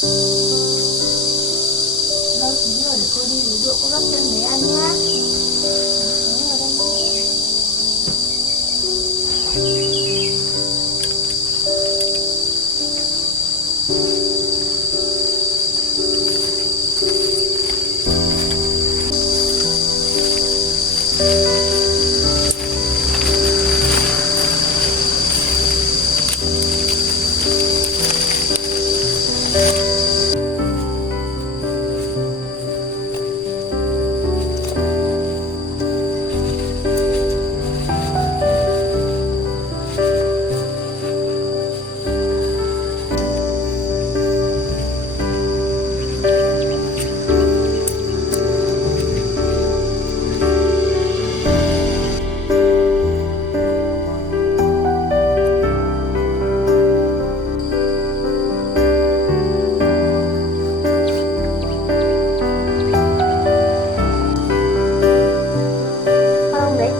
Vâng, đúng rồi, để cô đi lấy rượu cô gấp cho mấy ăn nhá. Đúng rồi đây. Không đấy.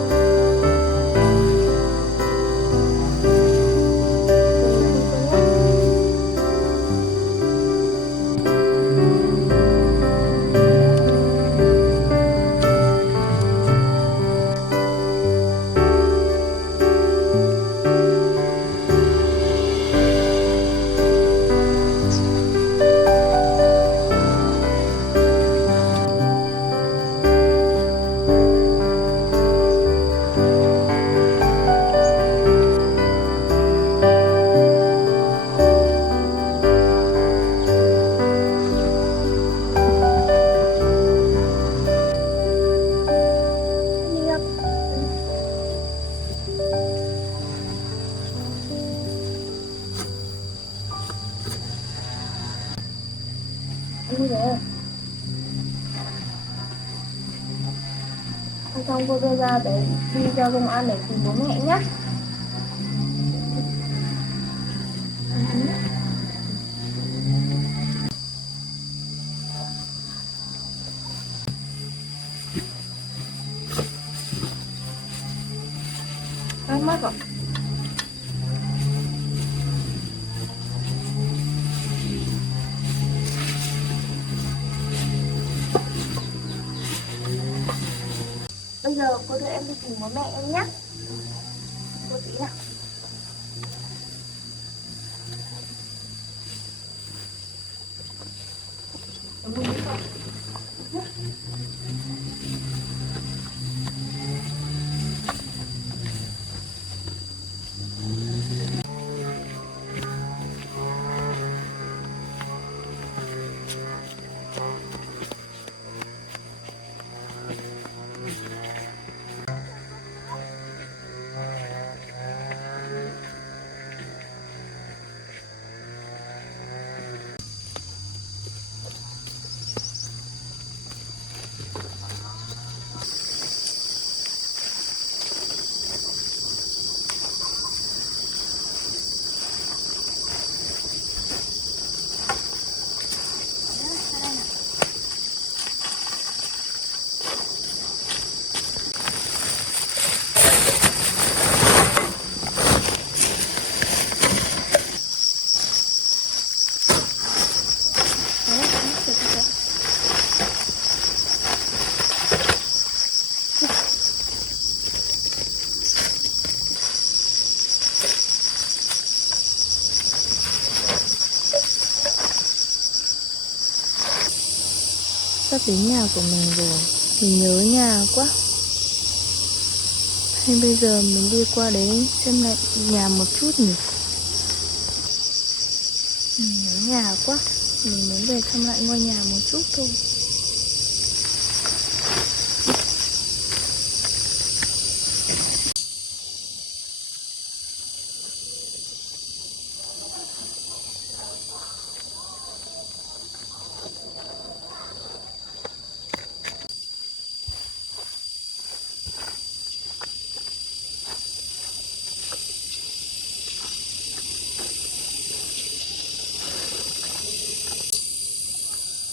Cô nhé. Đi không? Đi rồi. Xong cô đưa ra để đi cho công an để tìm bố mẹ nhé. Ai mất rồi. Bây giờ cô đưa em đi tìm bố mẹ em nhé. Cô tí nào. Sắp đến nhà của mình rồi. Mình nhớ nhà quá. Hay bây giờ mình đi qua đấy xem lại nhà một chút nhỉ? Mình nhớ nhà quá. Mình muốn về thăm lại ngôi nhà một chút thôi.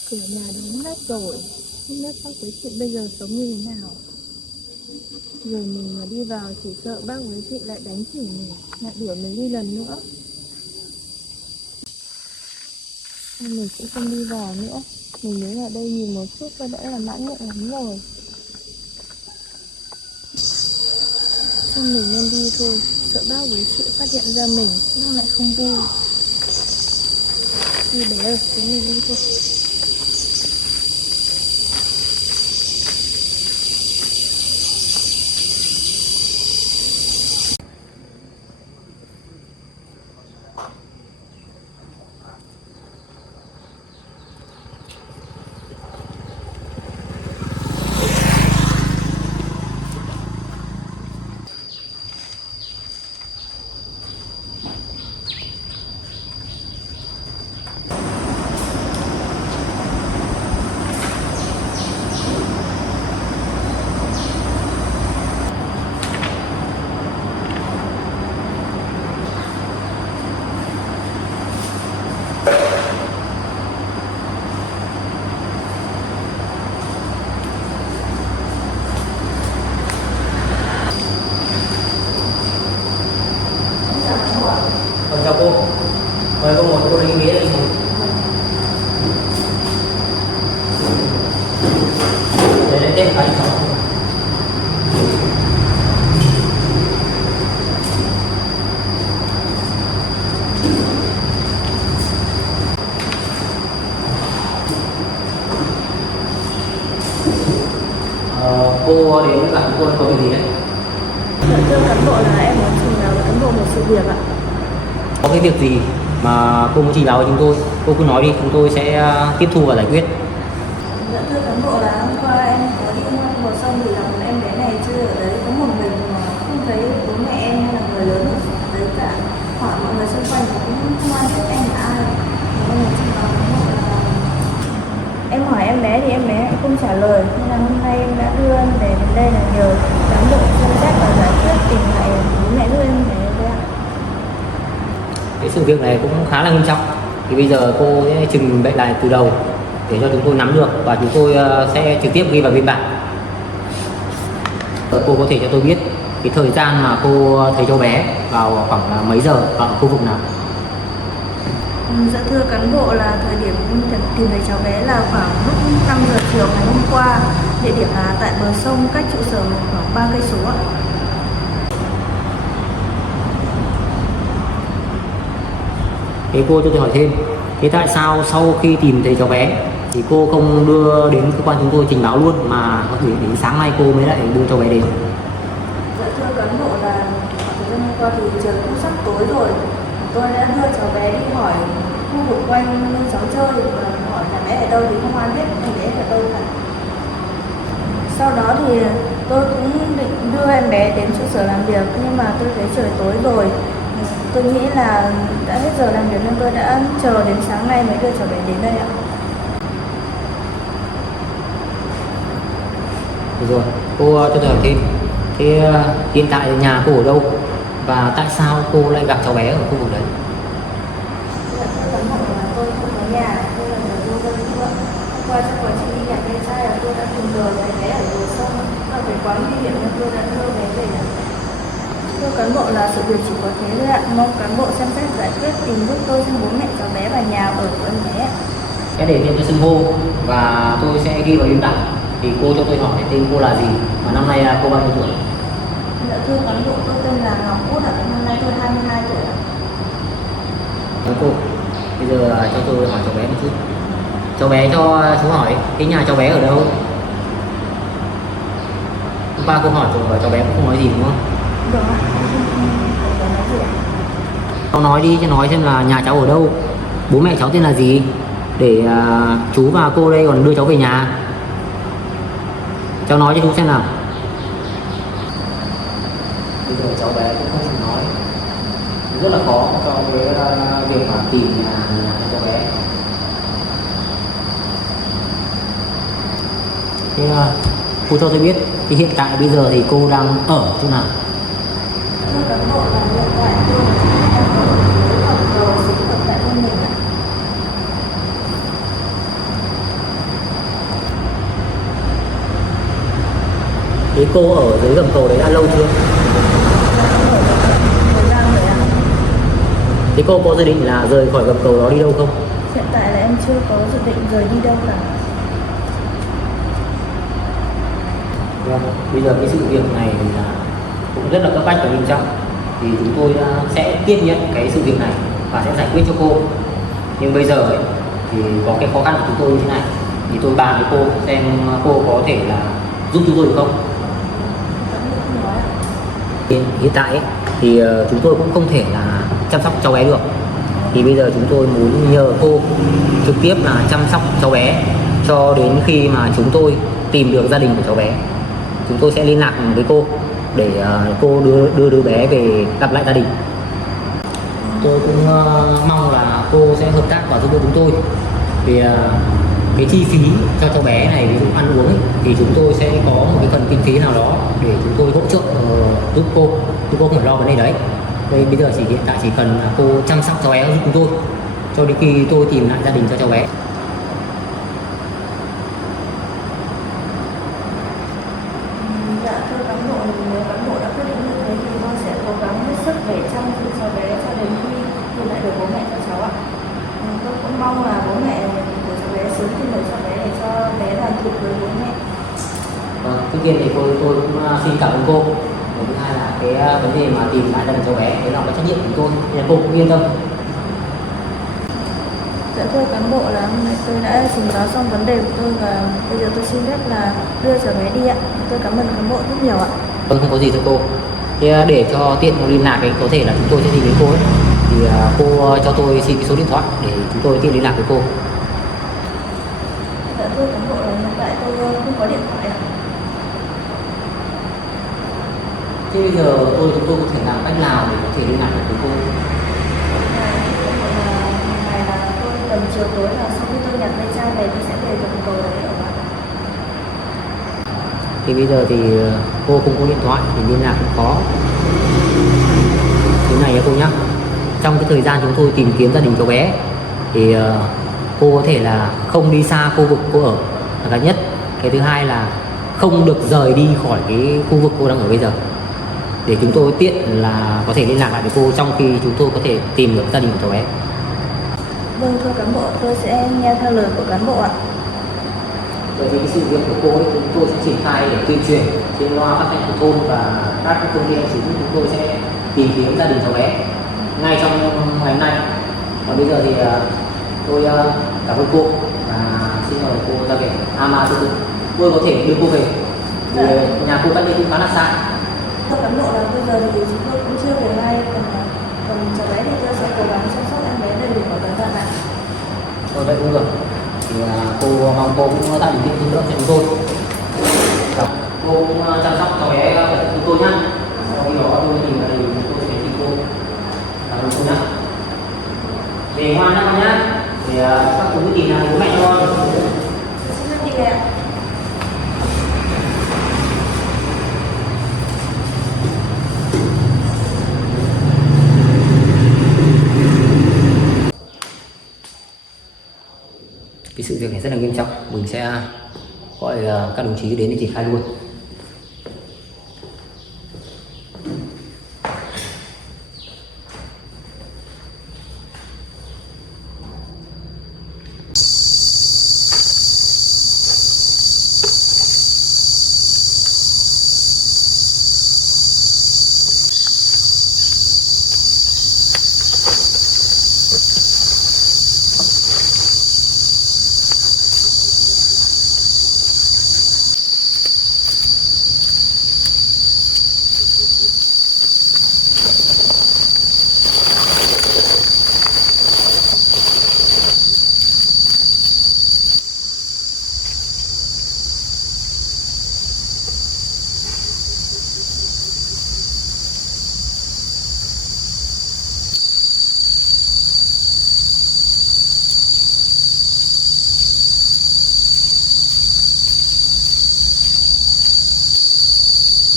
Cửa nhà đóng nát rồi. Không biết bác với chị bây giờ sống như thế nào. Rồi mình mà đi vào chỉ sợ bác với chị lại đánh chửi mình, lại đuổi mình đi lần nữa. Nên mình cũng không đi vào nữa. Mình đứng ở đây nhìn một chút thôi đã là mãn nguyện lắm rồi. Sao mình nên đi thôi, sợ bác với chị phát hiện ra mình, nó lại không vui. Đi bé ơi, chúng mình đi thôi. Chào cô, mời cô ngồi, cô lấy ghế đây. Để thêm cái đó. Cô đến gặp cô có việc gì đấy? Dạ thưa cán bộ là em muốn trình báo với cán bộ một sự việc ạ. Có cái việc gì mà cô muốn trình báo với chúng tôi, cô cứ nói đi, chúng tôi sẽ tiếp thu và giải quyết. Dạ thưa cán bộ là hôm qua em có đi mua bò xong thì là một em bé này chơi ở đấy, có một mình mà không thấy bố mẹ em hay là người lớn ở đấy cả. Hỏi mọi người xung quanh và cũng không ai biết em là ai. Em muốn trình báo cán bộ là em hỏi em bé thì em bé lại không trả lời, nên là hôm nay em đã đưa em bé đến đây là nhờ cán bộ xem xét và giải quyết tìm lại bố mẹ đưa em bé đây ạ. Cái sự việc này cũng khá là nghiêm trọng, thì bây giờ cô sẽ trình bày lại từ đầu để cho chúng tôi nắm được và chúng tôi sẽ trực tiếp ghi vào biên bản. Cô có thể cho tôi biết cái thời gian mà cô thấy cháu bé vào khoảng là mấy giờ ở khu vực nào? Dạ thưa cán bộ là thời điểm tìm thấy cháu bé là khoảng lúc 5 giờ chiều ngày hôm qua. Địa điểm là tại bờ sông cách trụ sở khoảng 3 cây số ạ. Thế cô cho tôi hỏi thêm, thế tại sao sau khi tìm thấy cháu bé thì cô không đưa đến cơ quan chúng tôi trình báo luôn mà có thể đến sáng nay cô mới lại đưa cháu bé đến? Dạ thưa cán bộ là thời gian hôm qua thì trời cũng sắp tối rồi. Tôi đã đưa cháu bé đi hỏi khu vực quanh nơi cháu chơi và hỏi là bé ở đâu thì không ai biết em bé ở đâu cả. Sau đó thì tôi cũng định đưa em bé đến trụ sở làm việc nhưng mà tôi thấy trời tối rồi. Tôi nghĩ là đã hết giờ làm việc nên tôi đã chờ đến sáng nay mới đưa cháu bé đến đây ạ. Được rồi, cô cho tôi hỏi thêm, thế hiện tại nhà cô ở đâu và tại sao cô lại gặp cháu bé ở khu vực đấy? Dạ, tôi không có nhà, tôi là người vô dân nữa. Hôm qua trong quá trình đi nhặt ve chai là tôi đã tìm được bé ở bờ sông, ở cái quán nguy hiểm nên tôi đã đưa bé về nhà. Thưa cán bộ là sự việc chỉ có thế thôi ạ. Mong cán bộ xem xét giải quyết tìm giúp tôi xem bố mẹ cháu bé và nhà ở của em bé. Cái để tiện cho xưng hô và tôi sẽ ghi vào biên bản. Thì cô cho tôi hỏi tên cô là gì và năm nay là cô bao nhiêu tuổi? Dạ thưa cán bộ, tôi tên là Ngọc Út ạ. Năm nay tôi 22 tuổi ạ. Cô, bây giờ cho tôi hỏi cháu bé một chút. Cháu bé cho chú hỏi, cái nhà cháu bé ở đâu? Hôm qua cô hỏi cháu bé cũng không nói gì đúng không? Được ạ. Cháu nói đi, cho nói xem là nhà cháu ở đâu, bố mẹ cháu tên là gì, để chú và cô đây còn đưa cháu về nhà. Cháu nói cho chú xem nào. Bây giờ cháu bé cũng không chịu nói, rất là khó cho cái việc mà tìm nhà cho cháu bé. Thế cô cho tôi biết thì hiện tại bây giờ thì cô đang ở chỗ nào? Thưa cán bộ là hiện tại tôi đang ở dưới phòng cầu sinh hoạt tại thôn mình ạ. Thế cô ở dưới gầm cầu đấy đã lâu chưa? Thời gian rồi ạ. Thế cô có dự định là rời khỏi gầm cầu đó đi đâu không? Hiện tại là em chưa có dự định rời đi đâu cả. Vâng, bây giờ cái sự việc này là cũng rất là cấp bách và nghiêm trọng, thì chúng tôi sẽ tiếp nhận cái sự việc này và sẽ giải quyết cho cô. Nhưng bây giờ ấy, thì có cái khó khăn của chúng tôi như thế này, thì tôi bàn với cô xem cô có thể là giúp chúng tôi được không. Hiện tại ấy, thì chúng tôi cũng không thể là chăm sóc cháu bé được, thì bây giờ chúng tôi muốn nhờ cô trực tiếp là chăm sóc cháu bé cho đến khi mà chúng tôi tìm được gia đình của cháu bé. Chúng tôi sẽ liên lạc với cô để cô đưa đứa bé về gặp lại gia đình. Tôi cũng mong là cô sẽ hợp tác và giúp đỡ chúng tôi, vì cái chi phí cho cháu bé này, ví dụ ăn uống ấy, thì chúng tôi sẽ có một cái phần kinh phí nào đó để chúng tôi hỗ trợ giúp cô không phải lo vấn đề đấy. Đây bây giờ hiện tại chỉ cần là cô chăm sóc cháu bé giúp chúng tôi cho đến khi tôi tìm lại gia đình cho cháu bé. Dạ thưa cán bộ, nếu cán bộ đã quyết định như thế thì tôi sẽ cố gắng hết sức để chăm sóc cháu bé cho đến khi tìm lại được bố mẹ cho cháu ạ. Tôi cũng mong là bố mẹ của cháu bé sớm tìm được cháu bé để cho bé đoàn tụ với bố mẹ. Vâng, trước tiên thì tôi cũng xin cảm ơn cô. Và thứ hai là cái vấn đề mà tìm lại gia đình cháu bé đấy là cái trách nhiệm của tôi, nên là cô cũng yên tâm. Dạ thưa cán bộ, là hôm nay tôi đã trình báo xong vấn đề của tôi và bây giờ tôi xin phép là đưa cháu bé đi ạ. Tôi cảm ơn cán bộ rất nhiều ạ. Tôi không có gì thưa cô. Thì để cho tiện liên lạc ấy, có thể là chúng tôi sẽ đi với cô ấy. Thì cô cho tôi xin cái số điện thoại để chúng tôi tiện liên lạc với cô. Dạ thưa cán bộ, là hiện tại tôi không có điện thoại ạ. Thế bây giờ chúng tôi có thể làm cách nào để có thể liên lạc được với cô? Ngày là tôi tầm chiều tối là sau khi tôi nhặt ve chai về tôi sẽ về cầm cầu đấy ở bạn. Thì bây giờ thì cô không có điện thoại thì liên lạc cũng khó. Thế này nhé cô nhá. Trong cái thời gian chúng tôi tìm kiếm gia đình cháu bé thì cô có thể là không đi xa khu vực cô ở là cái nhất. Cái thứ hai là không được rời đi khỏi cái khu vực cô đang ở bây giờ, để chúng tôi tiện là có thể liên lạc lại với cô trong khi chúng tôi có thể tìm được gia đình của cháu bé. Vâng thưa cán bộ, tôi sẽ nghe theo lời của cán bộ ạ. Bởi vì cái sự việc của cô ấy, chúng tôi sẽ triển khai để tuyên truyền trên loa phát thanh của thôn và các công ty hành chính, chúng tôi sẽ tìm kiếm gia đình cháu bé ngay trong ngày hôm nay. Và bây giờ thì tôi cảm ơn cô và xin mời cô ra về. Mà từ từ tôi có thể đưa cô về, vì nhà cô cách đây cũng khá là xa. Thưa cán bộ, là bây giờ thì chúng tôi cũng chưa về ngay, còn cháu bé thì tôi sẽ cố gắng chăm sóc em bé đầy đủ và cẩn thận ạ. Vậy cũng được. Thì cô mong cô cũng tạo điều kiện giúp đỡ cho chúng tôi. Cô cũng chăm sóc cháu bé cẩn thận chúng tôi nhá. Sau khi đó tôi tìm gia đình chúng tôi sẽ tìm cô. Cảm ơn cô nhá. Về ngoan nhá con nhá. Thì các cô tìm là bố mẹ cho con. Xin phép đi về ạ. Cái sự việc này rất là nghiêm trọng, mình sẽ gọi các đồng chí đến để triển khai luôn.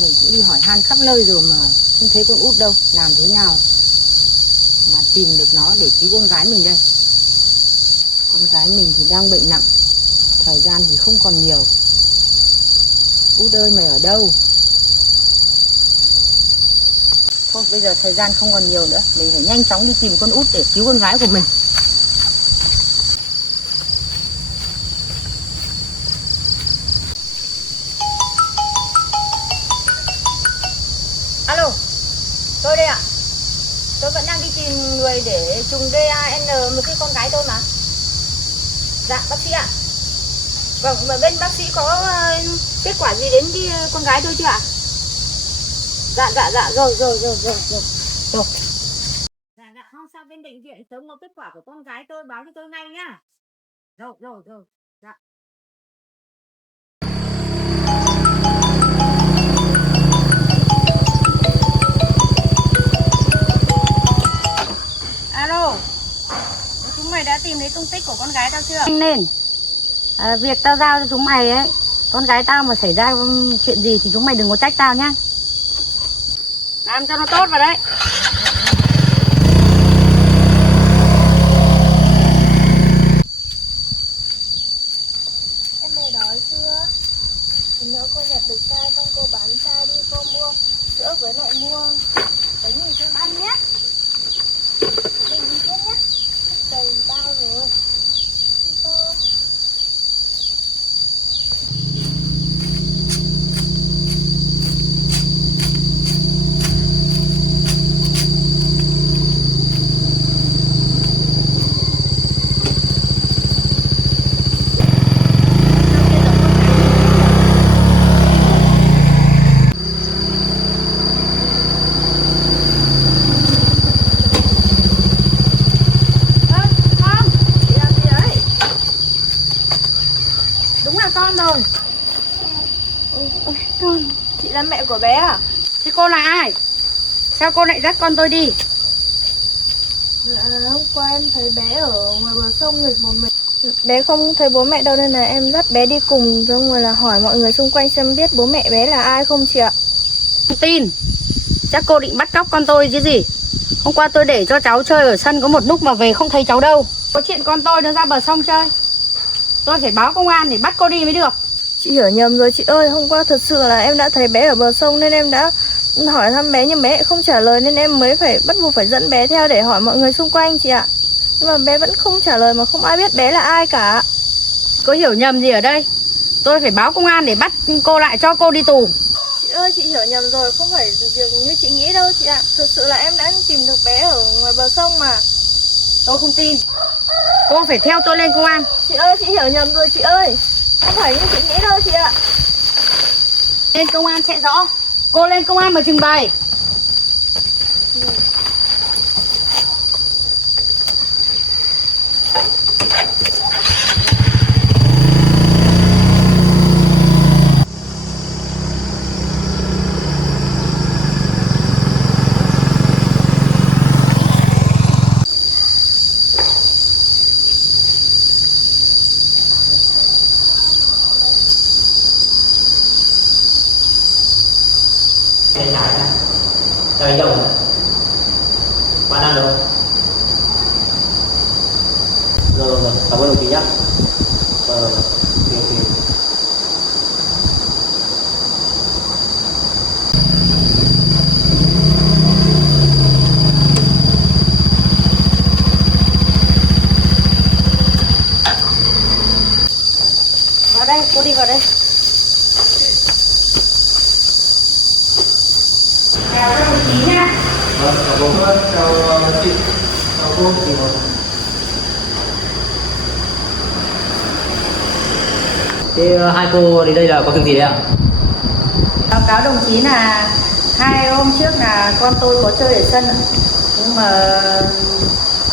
Mình cũng đi hỏi han khắp nơi rồi mà không thấy con út đâu. Làm thế nào mà tìm được nó để cứu con gái mình đây. Con gái mình thì đang bệnh nặng, thời gian thì không còn nhiều. Út ơi, mày ở đâu? Thôi bây giờ thời gian không còn nhiều nữa, mình phải nhanh chóng đi tìm con út để cứu con gái của mình. trùng DAN một cái con gái tôi mà. Dạ bác sĩ ạ. Vâng, mà bên bác sĩ có kết quả gì đến cái con gái tôi chưa ạ? Dạ rồi. Dạ không sao, bên bệnh viện sớm có kết quả của con gái tôi báo cho tôi ngay nhá. Rồi. Dạ. Alo, chúng mày đã tìm thấy tung tích của con gái tao chưa? Nhanh lên, việc tao giao cho chúng mày ấy, con gái tao mà xảy ra chuyện gì thì chúng mày đừng có trách tao nhá. Làm cho nó tốt vào đấy. Em mẹ đói chưa? Thì nữa cô nhặt được chai xong cô bán chai đi, cô mua sữa với lại mua bánh mì cho em ăn nhé. Mình đi trước nhé. Đầy bao rồi. Đi thôi. Con rồi. Con, chị là mẹ của bé à? Thế cô là ai? Sao cô lại dắt con tôi đi? Dạ, hôm qua em thấy bé ở ngoài bờ sông nghịch một mình. Bé không thấy bố mẹ đâu nên là em dắt bé đi cùng, xong rồi là hỏi mọi người xung quanh xem biết bố mẹ bé là ai không chị ạ? Không tin. Chắc cô định bắt cóc con tôi chứ gì. Hôm qua tôi để cho cháu chơi ở sân có một lúc mà về không thấy cháu đâu. Có chuyện con tôi nó ra bờ sông chơi. Tôi phải báo công an để bắt cô đi mới được. Chị hiểu nhầm rồi chị ơi, hôm qua thật sự là em đã thấy bé ở bờ sông nên em đã hỏi thăm bé nhưng bé lại không trả lời nên em mới bắt buộc phải dẫn bé theo để hỏi mọi người xung quanh chị ạ. Nhưng mà bé vẫn không trả lời mà không ai biết bé là ai cả. Có hiểu nhầm gì ở đây? Tôi phải báo công an để bắt cô lại cho cô đi tù. Chị ơi, chị hiểu nhầm rồi, không phải việc như chị nghĩ đâu chị ạ. Thật sự là em đã tìm được bé ở ngoài bờ sông mà. Tôi không tin. Cô phải theo tôi lên công an. Chị ơi, chị hiểu nhầm rồi chị ơi. Không phải như chị nghĩ đâu chị ạ. Lên công an sẽ rõ. Cô lên công an mà trình bày. Đây đâu? Bạn đang đâu? Rồi, cảm ơn đồng chí nhé. Ok. Vào đây, cô đi vào đây. Chào các đồng chí nha. Vâng, chào chị, chào cô. Thế hai cô đến đây là có việc gì đấy ạ? Báo cáo đồng chí là 2 hôm trước là con tôi có chơi ở sân. Nhưng mà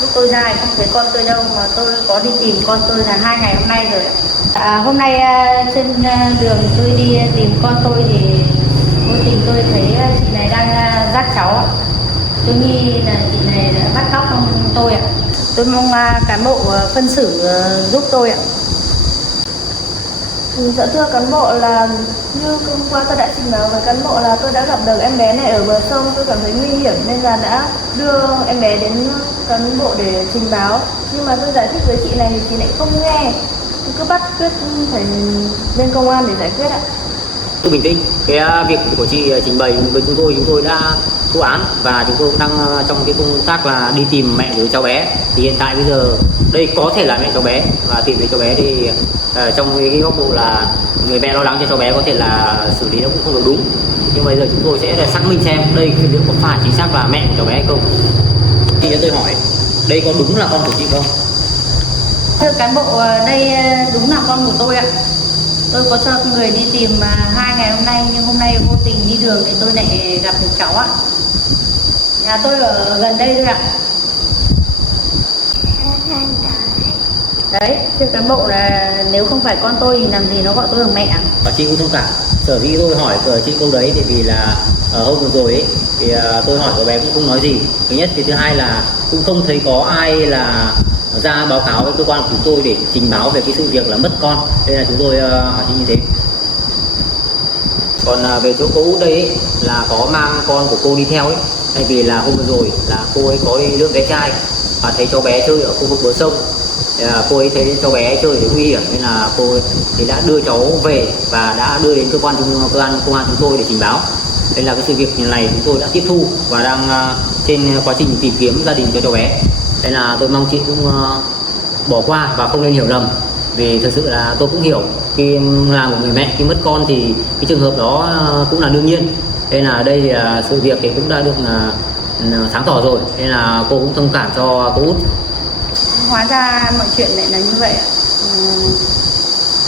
lúc tôi ra thì không thấy con tôi đâu, mà tôi có đi tìm con tôi là 2 ngày hôm nay rồi. Hôm nay trên đường tôi đi tìm con tôi thì vô tình tôi thấy chị này đang dắt cháu. Tôi nghi là chị này đã bắt cóc tôi ạ. Tôi mong cán bộ phân xử giúp tôi ạ. Dạ thưa cán bộ, là như hôm qua tôi đã trình báo với cán bộ là tôi đã gặp được em bé này ở bờ sông, tôi cảm thấy nguy hiểm nên là đã đưa em bé đến cán bộ để trình báo. Nhưng mà tôi giải thích với chị này thì chị lại không nghe, cứ bắt quyết phải lên công an để giải quyết ạ. Tôi bình tĩnh, cái việc của chị trình bày với chúng tôi đã thu án và chúng tôi cũng đang trong cái công tác là đi tìm mẹ của cháu bé. Thì hiện tại bây giờ đây có thể là mẹ cháu bé, và tìm thấy cháu bé thì trong cái góc độ là người mẹ lo lắng cho cháu bé có thể là xử lý nó cũng không được đúng. Nhưng mà bây giờ chúng tôi sẽ xác minh xem đây liệu có phải chính xác là mẹ của cháu bé hay không. Khi tôi hỏi đây có đúng là con của chị không? Thưa cán bộ, đây đúng là con của tôi ạ. Tôi có cho người đi tìm 2 ngày hôm nay, nhưng hôm nay vô tình đi đường thì tôi lại gặp được cháu ạ. Nhà tôi ở gần đây thôi ạ. Đấy, thưa cán bộ, là nếu không phải con tôi thì làm gì nó gọi tôi là mẹ ạ. Và chị cũng thông cảm. Sở dĩ tôi hỏi chị câu đấy thì vì là hôm vừa rồi ấy, thì tôi hỏi cậu bé cũng không nói gì. Thứ nhất, thì thứ hai là cũng không thấy có ai là ra báo cáo với cơ quan của chúng tôi để trình báo về cái sự việc là mất con. Đây là chúng tôi hỏi chị như thế. Còn về chỗ cô Út đây ấy, là có mang con của cô đi theo ấy. Tại vì là hôm vừa rồi là cô ấy có đi lượm bé trai và thấy cháu bé chơi ở khu vực bờ sông. Cô ấy thấy cháu bé chơi thì nguy hiểm nên là cô ấy thì đã đưa cháu về và đã đưa đến cơ quan công an chúng tôi để trình báo. Đây là cái sự việc như này chúng tôi đã tiếp thu và đang trên quá trình tìm kiếm gia đình cho cháu bé. Đây là tôi mong chị cũng bỏ qua và không nên hiểu lầm, vì thực sự là tôi cũng hiểu khi là một người mẹ khi mất con thì cái trường hợp đó cũng là đương nhiên. Nên là đây là sự việc thì cũng đã được sáng tỏ rồi, nên là cô cũng thông cảm cho cô Út. Hóa ra mọi chuyện lại là như vậy ạ.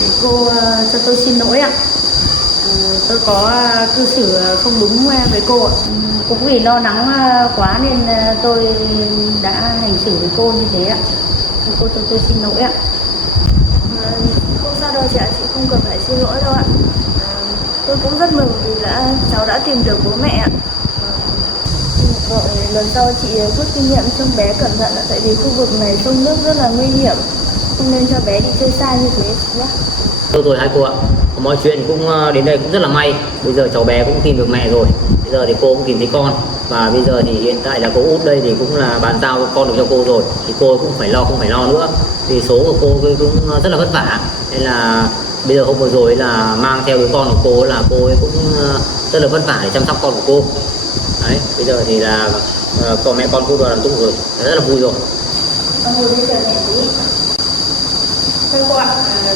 Để cô cho tôi xin lỗi ạ. Tôi có cư xử không đúng với cô ạ. Cũng vì lo lắng quá nên tôi đã hành xử với cô như thế ạ. Cô cho tôi xin lỗi ạ. Không sao đâu chị ạ, chị không cần phải xin lỗi đâu ạ. Tôi cũng rất mừng vì cháu đã tìm được bố mẹ ạ. Rồi lần sau chị rút kinh nghiệm trông bé cẩn thận ạ, tại vì khu vực này sông nước rất là nguy hiểm, không nên cho bé đi chơi xa như thế chị nhé. Thôi rồi hai cô ạ, mọi chuyện cũng đến đây cũng rất là may. Bây giờ cháu bé cũng tìm được mẹ rồi, bây giờ thì cô cũng tìm thấy con. Và bây giờ thì hiện tại là cô Út đây thì cũng là bàn giao con được cho cô rồi, thì cô cũng không phải lo nữa. Vì số của cô cũng rất là vất vả, nên là bây giờ hôm vừa rồi là mang theo đứa con của cô là cô ấy cũng rất là vất vả để chăm sóc con của cô. Đấy, bây giờ thì là con mẹ con cô đoàn làm tốt rồi, rất là vui rồi. Con ngồi đây chờ mẹ tí. Thưa cô ạ,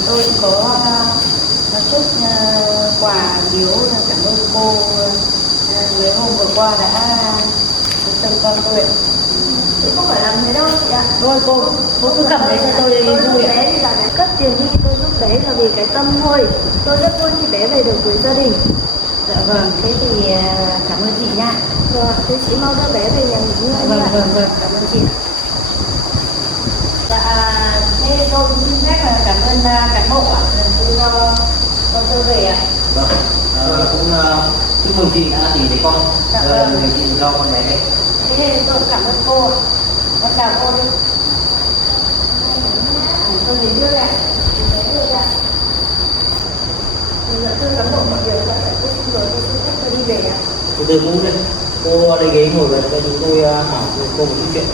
tôi có chút quà biếu cảm ơn cô mấy hôm vừa qua đã trông con tôi ạ. Chị không phải làm thế đâu chị ạ. Thôi cô cứ cầm đấy cho tôi vui ạ. Bé thì là cất tiền đi, tôi giúp bé là vì cái tâm thôi. Tôi rất vui khi bé về được với gia đình. Dạ vâng, thế thì cảm ơn chị nha. Vâng, thế chị mau đưa bé về nhà nghỉ ngơi Vâng, nha. vâng, cảm ơn chị. Dạ, thế tôi cũng xin phép là cảm ơn cán bộ ạ, tôi cho tôi về ạ. Vâng, cũng chúc mừng chị đã tìm thấy con. Dạ vâng. Chị lo con bé đấy. Thế tôi cũng cảm ơn cô ạ. Con chào cô đi. Tôi đến đưa lại. Dạ thưa cán bộ, mọi điều đã giải quyết rồi, tôi xin phép tôi đi về ạ. Từ từ mũ đây, cô lấy ghế ngồi về cho chúng tôi hỏi cô một chút chuyện.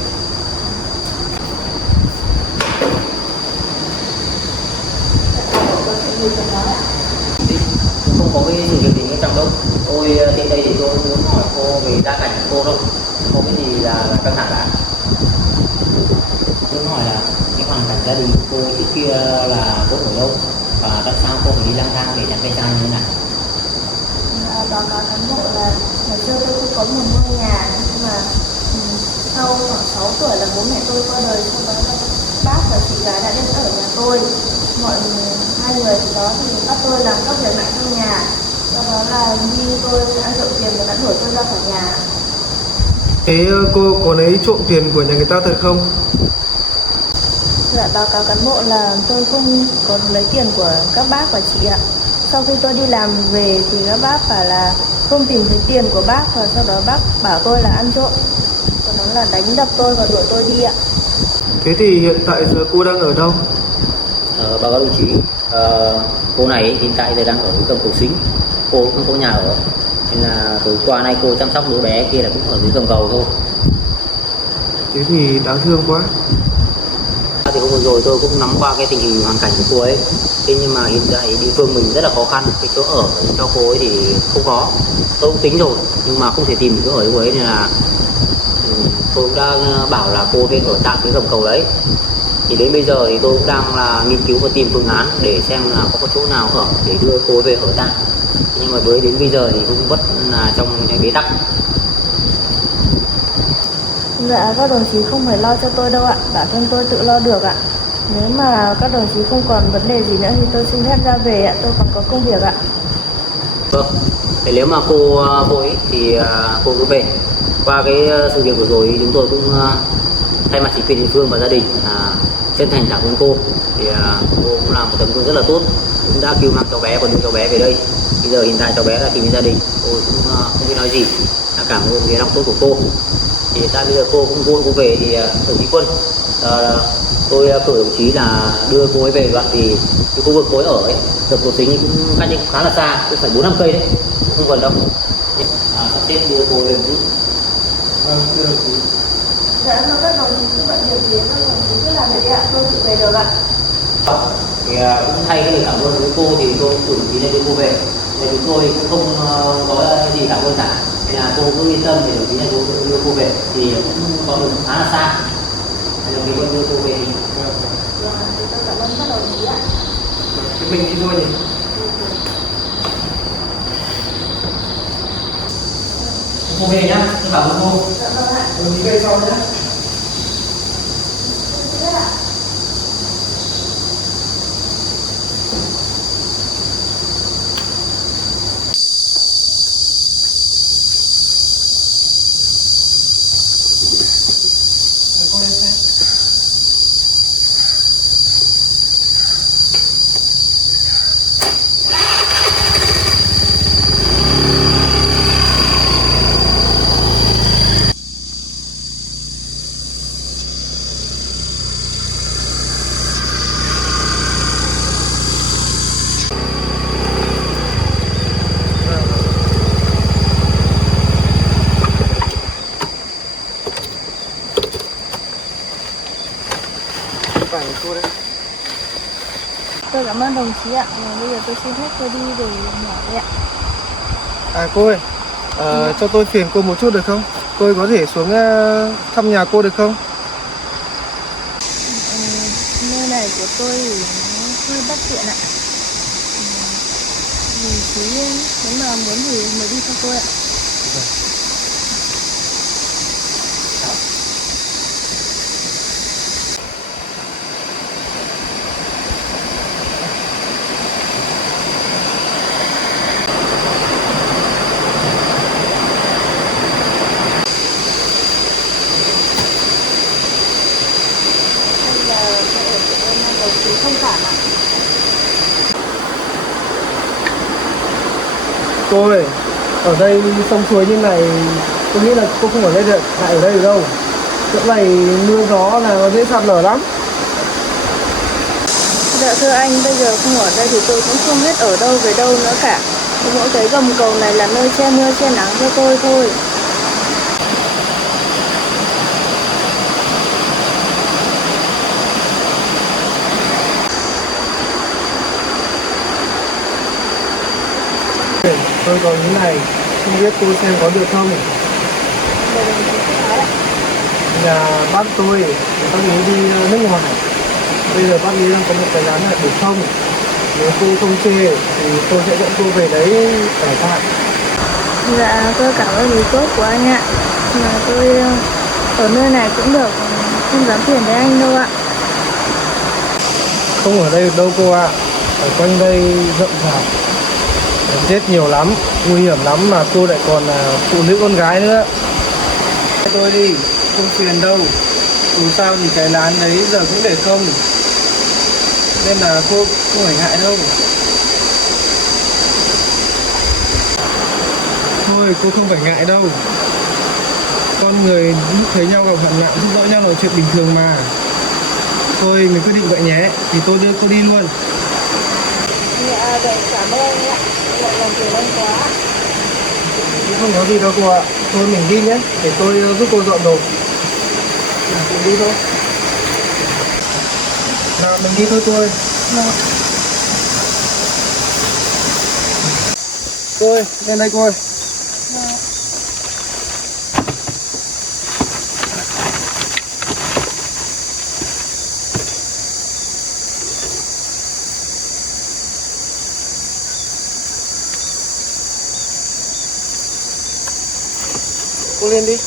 Không có cái sự việc gì ở trong đâu. Tôi đến đây thì tôi muốn hỏi cô về gia cảnh của cô thôi, không có cái gì là căng thẳng cả. Tôi muốn hỏi là cái hoàn cảnh gia đình của cô trước kia là cô ở đâu và tại sao cô phải đi lang thang để nhặt ve chai như thế này? Báo cáo cán bộ là ngày xưa tôi cũng có một ngôi nhà, nhưng mà sau khoảng 6 tuổi là bố mẹ tôi qua đời, sau đó là bác và chị gái đã đến ở nhà tôi. Hai người thì đó thì bắt tôi làm các việc lại trong nhà, sau đó là đi tôi đã rượu tiền và đã đuổi tôi ra khỏi nhà. Thế cô có lấy trộm tiền của nhà người ta thật không? Dạ báo cáo cán bộ là tôi không có lấy tiền của các bác và chị ạ. Sau khi tôi đi làm về thì các bác bảo là không tìm thấy tiền của bác, và sau đó bác bảo tôi là ăn trộm, sau đó là đánh đập tôi và đuổi tôi đi ạ. Thế thì hiện tại giờ cô đang ở đâu? Báo cáo đồng chí, cô này hiện tại đang ở Gầm Cầu Xính, cô cũng có nhà ở, nên là tối qua nay cô chăm sóc đứa bé kia là cũng ở dưới gầm cầu thôi. Thế thì đáng thương quá. Thì hôm vừa rồi tôi cũng nắm qua cái tình hình hoàn cảnh của cô ấy, thế nhưng mà hiện tại địa phương mình rất là khó khăn, cái chỗ ở cho cô ấy thì không có. Tôi cũng tính rồi nhưng mà không thể tìm được chỗ ở của cô ấy, nên là tôi cũng đã bảo là cô về ở tạm cái gầm cầu đấy. Thì đến bây giờ thì tôi cũng đang là nghiên cứu và tìm phương án để xem là có chỗ nào ở để đưa cô về ở tạm, nhưng mà với đến bây giờ thì cũng vẫn là trong bế tắc. Dạ, các đồng chí không phải lo cho tôi đâu ạ, bản thân tôi tự lo được ạ. Nếu mà các đồng chí không còn vấn đề gì nữa thì tôi xin phép ra về ạ, tôi còn có công việc ạ. Vâng, thế nếu mà cô vội thì cô cứ về. Qua cái sự việc vừa rồi chúng tôi cũng thay mặt chính quyền địa phương và gia đình chân thành cảm ơn cô. Thì cô cũng làm một tấm gương rất là tốt, cũng đã cứu mang cháu bé và đưa cháu bé về đây. Bây giờ hiện tại cháu bé đã tìm đến gia đình, tôi cũng không biết nói gì. Đã cảm ơn cái lòng tốt của cô. Thì hiện tại bây giờ cô cũng vội cô về thì đồng chí Quân, tôi cử đồng chí là đưa cô ấy về đoạn thì cái khu vực cô ấy ở ấy, dọc cầu Sính cũng cách cũng khá là xa, cũng phải 4-5 cây đấy, không gần đâu. Sắp xếp đưa cô ấy về một chút. Vâng, thưa đồng chí. Dạ, mà các đồng chí cứ bận việc gì, các đồng chí cứ làm việc đi ạ, tôi tự về được ạ. Thì cũng thay cái lời cảm ơn với cô thì tôi cử đồng chí lên đưa cô về. Thì chúng tôi cũng không có gì cảm ơn cả. Nên là cô cứ yên tâm thì đồng chí này cô đưa cô về thì cũng có đường khá là xa. Thì đồng chí Quân đưa cô về thì Vâng, thì tôi cảm ơn các đồng chí ạ. Thế mình đi thôi nhỉ? cô về nhá, tôi cảm ơn cô. Dạ vâng ạ. Đồng chí về sau nhé. Tôi biết ạ. Cô lên xe. Phải cô đấy. Tôi cảm ơn đồng chí ạ. Bây giờ tôi xin phép tôi đi về nhỏ đấy ạ. À cô ơi, cho tôi phiền cô một chút được không? Tôi có thể xuống thăm nhà cô được không? Nơi này của tôi thì nó hơi bất tiện ạ. Đồng chí nếu mà muốn thì mời đi cho tôi ạ. Bây giờ tôi ở chỗ em đồng chí thông cảm ạ. Cô ơi, ở đây sông suối như này, tôi nghĩ là cô không ở đây được, lại ở đây được đâu. Chỗ này mưa gió là nó dễ sạt lở lắm. Dạ thưa anh, bây giờ không ở đây thì tôi cũng không biết ở đâu về đâu nữa cả. Tôi mỗi cái gầm cầu này là nơi che mưa che nắng cho tôi thôi. Tôi có như này, không biết cô xem có được không? Mời đồng chí cứ nói ạ. Nhà bác tôi, bác ấy đi nước ngoài. Bây giờ bác ấy đang có một cái lán ở Bửu Thông. Nếu cô không chê thì tôi sẽ dẫn cô về đấy ở tại. Dạ tôi cảm ơn ý tốt của anh ạ. Mà tôi ở nơi này cũng được, không dám phiền với anh đâu ạ. Không ở đây được đâu cô ạ. Ở quanh đây rộng rãi, chết nhiều lắm, nguy hiểm lắm, mà cô lại còn là phụ nữ con gái nữa. Cho tôi đi, không phiền đâu. Dù sao thì cái lán đấy giờ cũng để không, nên là cô không phải ngại đâu. Thôi cô không phải ngại đâu. Con người lúc thấy nhau gặp hoạn nạn giúp đỡ nhau là chuyện bình thường mà. Thôi mình quyết định vậy nhé, thì tôi đưa cô đi luôn. Dạ vậy cảm ơn anh ạ. Lại làm phiền anh quá. Không có gì đâu cô ạ. Thôi mình đi nhé, để tôi giúp cô dọn đồ. Mình đi thôi. Nào mình đi thôi cô ơi. Cô ơi, lên đây cô ơi. Cô lên đi.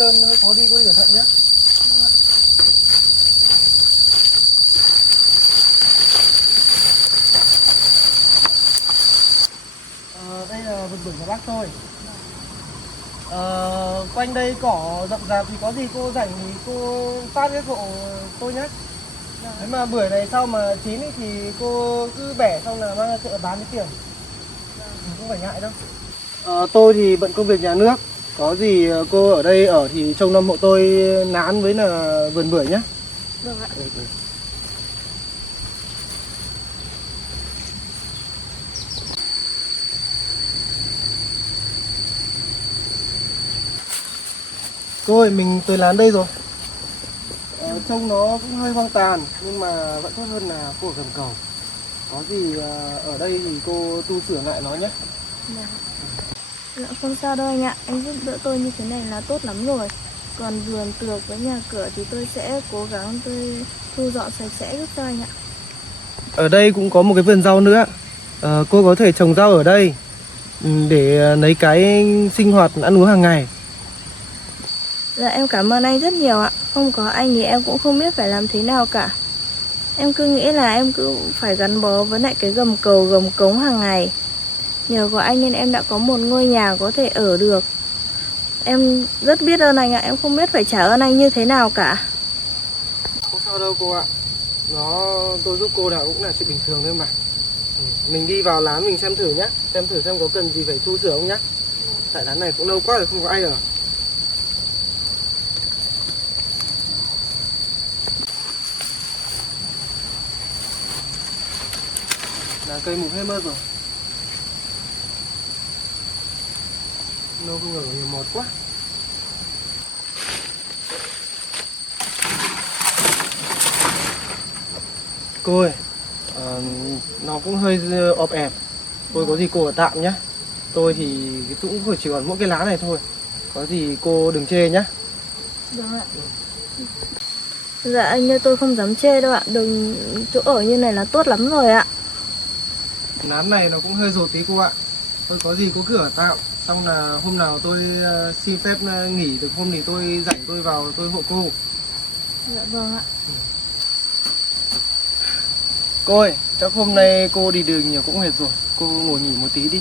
trơn hơi khó đi, cô đi cẩn thận nhé. Đây là vườn bưởi nhà bác tôi. Quanh đây cỏ rậm rạp thì có gì cô rảnh thì cô phát cái hộ tôi nhé. Đấy mà bưởi này sau mà chín ý thì cô cứ bẻ xong là mang ra chợ bán lấy tiền. Không phải ngại đâu. Tôi thì bận công việc nhà nước. Có gì cô ở đây ở thì trông nom hộ tôi nán với là vườn bưởi nhé. Được ạ. Cô ơi, mình tới lán đây rồi. Trông nó cũng hơi hoang tàn nhưng mà vẫn tốt hơn là cô ở gần cầu. Có gì ở đây thì cô tu sửa lại nó nhé. Dạ không sao đâu anh ạ, anh giúp đỡ tôi như thế này là tốt lắm rồi. Còn vườn tược với nhà cửa thì tôi sẽ cố gắng tôi thu dọn sạch sẽ giúp cho anh ạ. Ở đây cũng có một cái vườn rau nữa. Cô có thể trồng rau ở đây để lấy cái sinh hoạt ăn uống hàng ngày. Dạ em cảm ơn anh rất nhiều ạ. Không có anh thì em cũng không biết phải làm thế nào cả. Em cứ nghĩ là em cứ phải gắn bó với lại cái gầm cầu gầm cống hàng ngày. Nhờ có anh nên em đã có một ngôi nhà có thể ở được. Em rất biết ơn anh ạ. Em không biết phải trả ơn anh như thế nào cả. Không sao đâu cô ạ. Tôi giúp cô nào cũng là chuyện bình thường thôi mà. Mình đi vào lán mình xem thử nhé. Xem thử xem có cần gì phải tu sửa không nhé. Tại lán này cũng lâu quá rồi không có ai ở. Là cây mục hết mất rồi. Nó không ở nhiều mọt quá. Cô ơi, nó cũng hơi ọp ẹp. Tôi có gì cô ở tạm nhé. Tôi thì cũng chỉ còn mỗi cái lá này thôi. Có gì cô đừng chê nhé. Được ạ. Dạ anh ơi, tôi không dám chê đâu ạ. Đừng, chỗ ở như này là tốt lắm rồi ạ. Lán này nó cũng hơi dột tí cô ạ. Tôi có gì cô cứ ở tạm. Xong là hôm nào tôi xin phép nghỉ được hôm thì tôi rảnh tôi vào tôi hộ cô. Dạ vâng ạ. Cô ơi, chắc hôm nay cô đi đường nhiều cũng mệt rồi. Cô ngồi nghỉ một tí đi.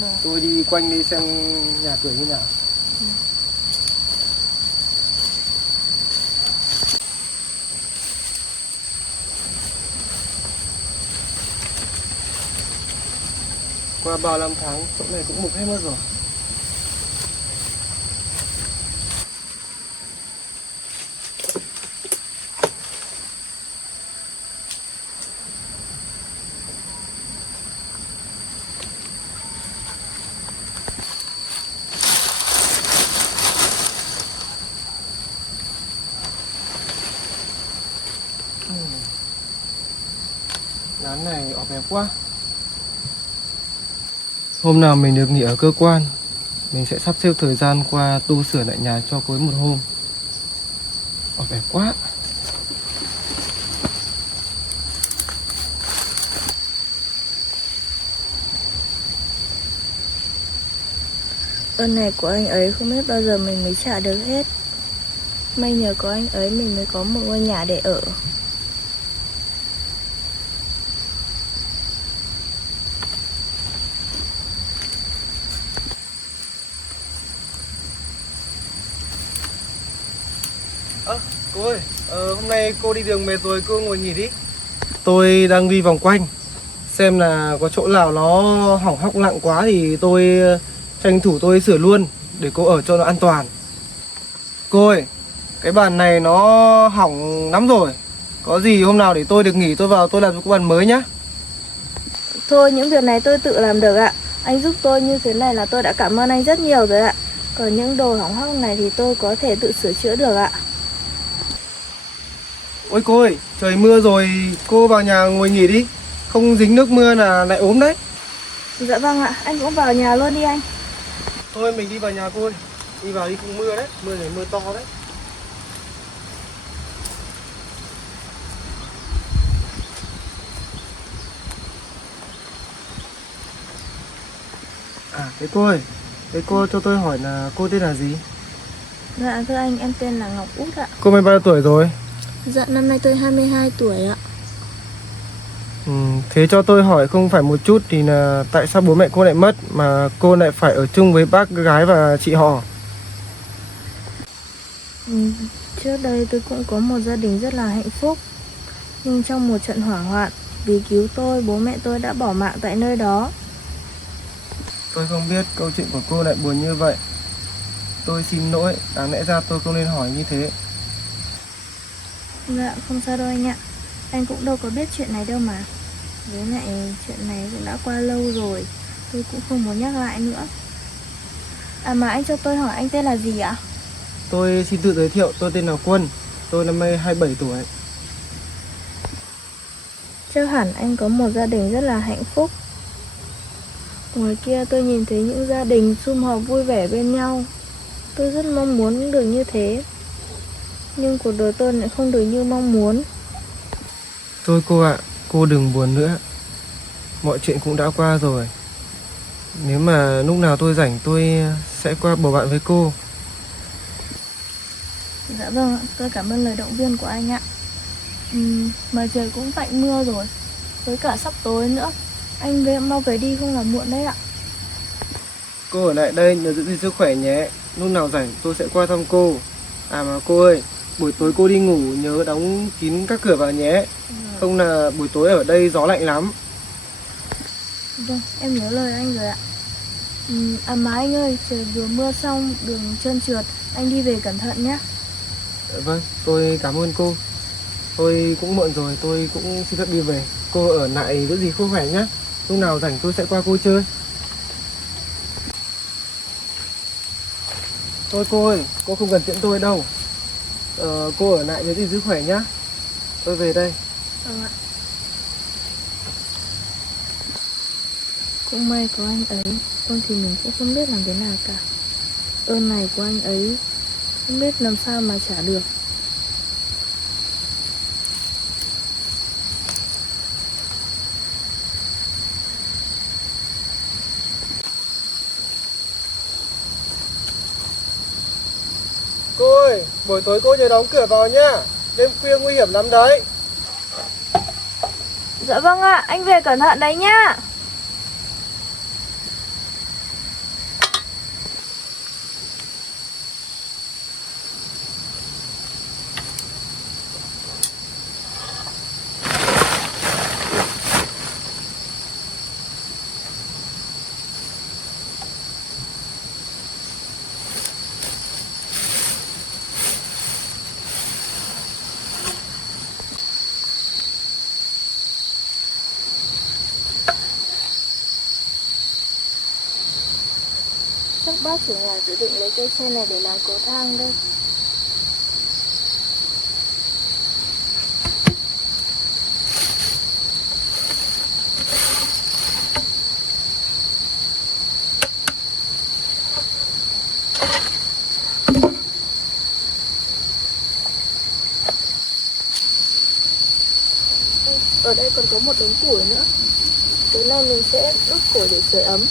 Vâng. Tôi đi quanh đi xem nhà cửa như nào. Qua bao năm tháng, chỗ này cũng mục hết mất rồi. Lán này ọp ẹp quá. Hôm nào mình được nghỉ ở cơ quan, mình sẽ sắp xếp thời gian qua tu sửa lại nhà cho cô ấy một hôm. Ọp ẹp quá. Ơn này của anh ấy không biết bao giờ mình mới trả được hết. May nhờ có anh ấy mình mới có một ngôi nhà để ở. Cô ơi, hôm nay cô đi đường mệt rồi, cô ngồi nghỉ đi. Tôi đang đi vòng quanh, xem là có chỗ nào nó hỏng hóc nặng quá thì tôi tranh thủ tôi sửa luôn để cô ở cho nó an toàn. Cô ơi, cái bàn này nó hỏng lắm rồi. Có gì hôm nào để tôi được nghỉ tôi vào tôi làm cho cô bàn mới nhá. Thôi những việc này tôi tự làm được ạ. Anh giúp tôi như thế này là tôi đã cảm ơn anh rất nhiều rồi ạ. Còn những đồ hỏng hóc này thì tôi có thể tự sửa chữa được ạ. Ôi cô ơi, trời mưa rồi, cô vào nhà ngồi nghỉ đi. Không dính nước mưa là lại ốm đấy. Dạ vâng ạ, anh cũng vào nhà luôn đi anh. Thôi mình đi vào nhà cô ơi. Đi vào đi không mưa đấy, mưa này mưa to đấy. À thế cô ơi, thế cô cho tôi hỏi là cô tên là gì? Dạ thưa anh, em tên là Ngọc Út ạ. Cô mấy bao nhiêu tuổi rồi? Dạ năm nay tôi 22 tuổi ạ. Thế cho tôi hỏi không phải một chút thì là tại sao bố mẹ cô lại mất mà cô lại phải ở chung với bác gái và chị họ? Trước đây tôi cũng có một gia đình rất là hạnh phúc. Nhưng trong một trận hỏa hoạn, vì cứu tôi, bố mẹ tôi đã bỏ mạng tại nơi đó. Tôi không biết câu chuyện của cô lại buồn như vậy. Tôi xin lỗi, đáng lẽ ra tôi không nên hỏi như thế. Dạ không sao đâu anh ạ. Anh cũng đâu có biết chuyện này đâu mà. Với lại chuyện này cũng đã qua lâu rồi, tôi cũng không muốn nhắc lại nữa. À mà anh cho tôi hỏi anh tên là gì ạ? Tôi xin tự giới thiệu, tôi tên là Quân. Tôi năm nay 27 tuổi. Chắc hẳn anh có một gia đình rất là hạnh phúc. Ngoài kia tôi nhìn thấy những gia đình sum họp vui vẻ bên nhau. Tôi rất mong muốn được như thế. Nhưng cuộc đời tôi lại không được như mong muốn. Thôi cô ạ, cô đừng buồn nữa. Mọi chuyện cũng đã qua rồi. Nếu mà lúc nào tôi rảnh tôi sẽ qua bầu bạn với cô. Dạ vâng ạ, tôi cảm ơn lời động viên của anh ạ. Mà trời cũng tạnh mưa rồi, với cả sắp tối nữa. Anh mau về đi không là muộn đấy ạ. Cô ở lại đây nhớ giữ gìn sức khỏe nhé. Lúc nào rảnh tôi sẽ qua thăm cô. À mà cô ơi, buổi tối cô đi ngủ nhớ đóng kín các cửa vào nhé. Không là buổi tối ở đây gió lạnh lắm. Vâng, em nhớ lời anh rồi ạ. À mà anh ơi, trời vừa mưa xong, đường trơn trượt, anh đi về cẩn thận nhé. Vâng, tôi cảm ơn cô. Tôi cũng muộn rồi, tôi cũng xin phép đi về. Cô ở lại giữ gìn sức khỏe nhé. Lúc nào rảnh tôi sẽ qua cô chơi. Thôi cô ơi, cô không cần tiễn tôi đâu. Cô ở lại nhớ gìn sức khỏe nhé. Tôi về đây. Vâng ạ. Cũng may có anh ấy, không thì mình cũng không biết làm thế nào cả. Ơn này của anh ấy, không biết làm sao mà trả được. Cô ơi, buổi tối cô nhớ đóng cửa vào nhá. Đêm khuya nguy hiểm lắm đấy. Dạ vâng ạ, anh về cẩn thận đấy nhá. Chắc bác chủ nhà dự định lấy cây tre này để làm cầu thang đây. Ở đây còn có một đống củi nữa. Tối nay mình sẽ đốt củi để sưởi ấm.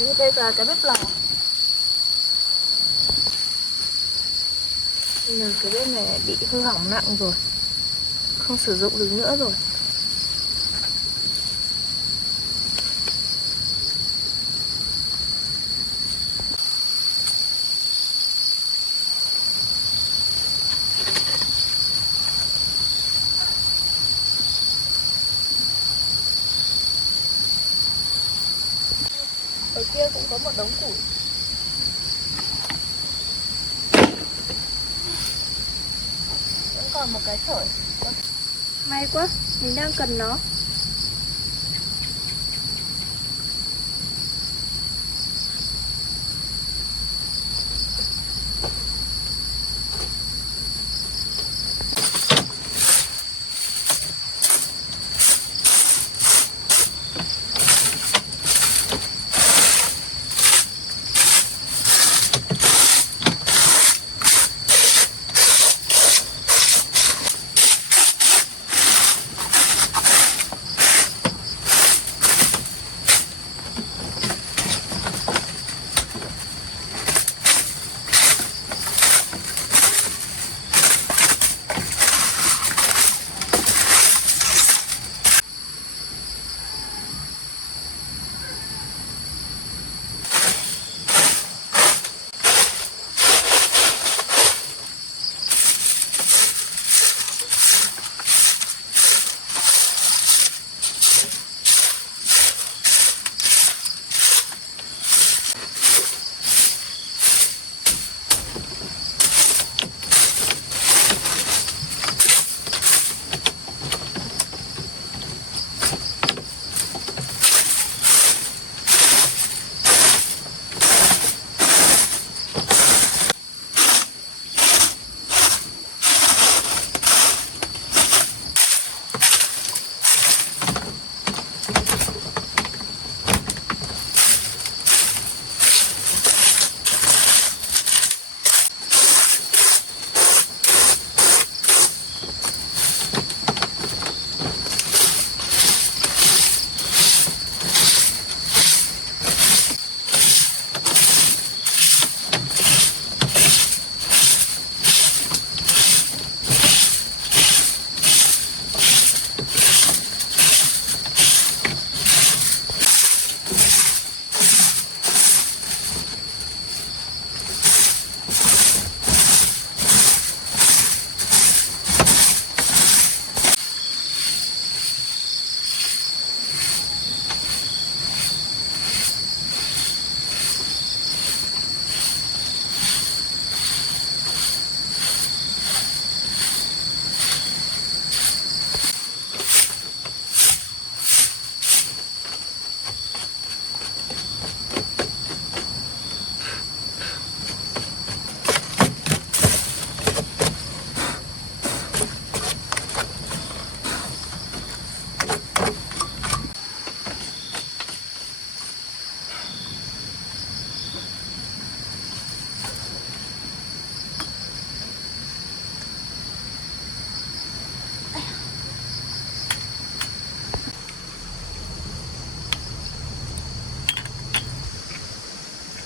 Như đây là cái bếp lò. Nhưng cái bếp này bị hư hỏng nặng rồi, không sử dụng được nữa rồi. Ở kia cũng có một đống củi. Vẫn còn một cái sỏi. May quá, mình đang cần nó.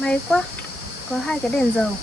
May quá, có 2 cái đèn dầu.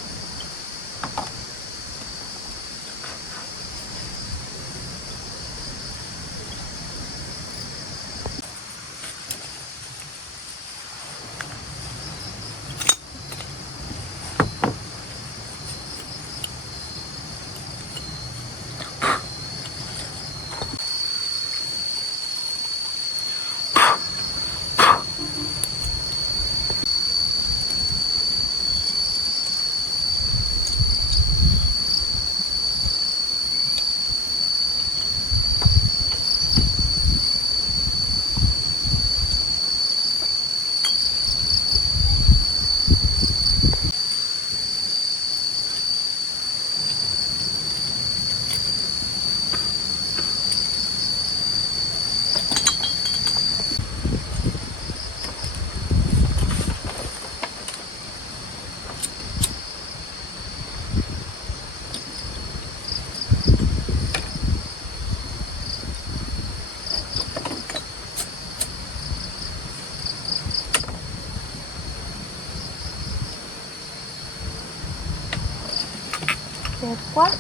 Đẹp quá.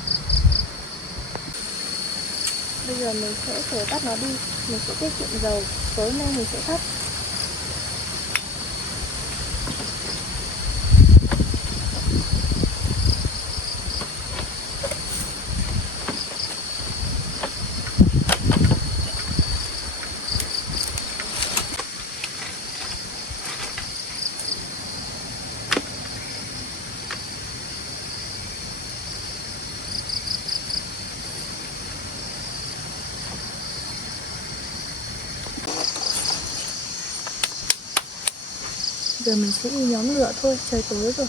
Bây giờ mình sẽ thử tắt nó đi. Mình sẽ tiết kiệm dầu. Tối nay mình sẽ tắt. Giờ mình sẽ đi nhóm lửa thôi, trời tối rồi.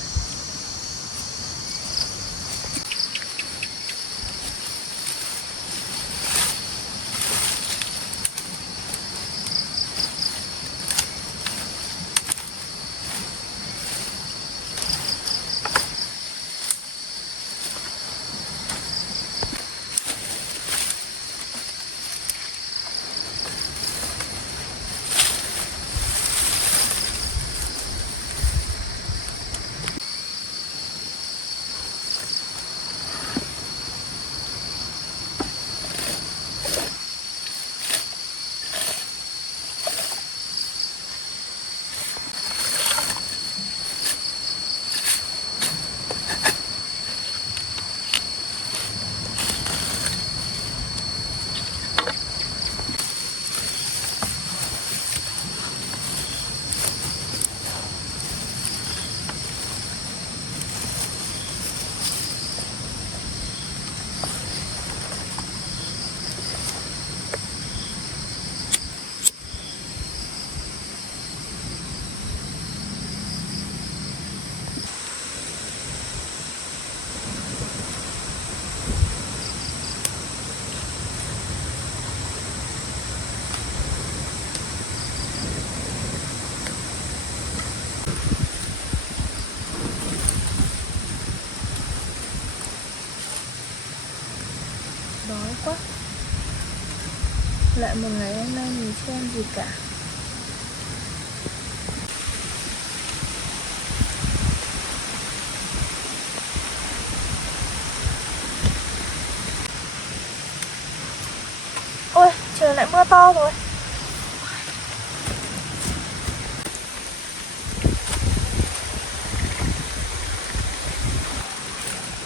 Đói quá. Lại một ngày hôm nay mình chưa ăn gì cả. Ôi, trời lại mưa to rồi.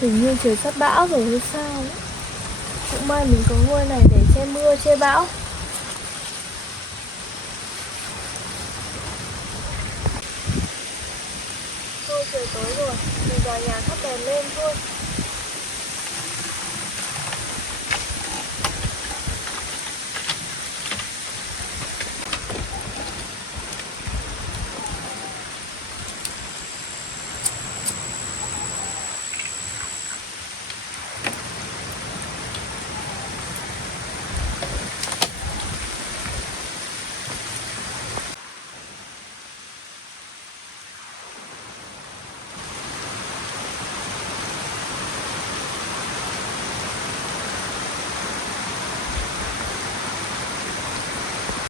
Hình như trời sắp bão rồi hay sao ấy. Cũng may mình có ngôi này để che mưa, che bão. Thôi trời tối rồi, mình vào nhà thắp đèn lên thôi.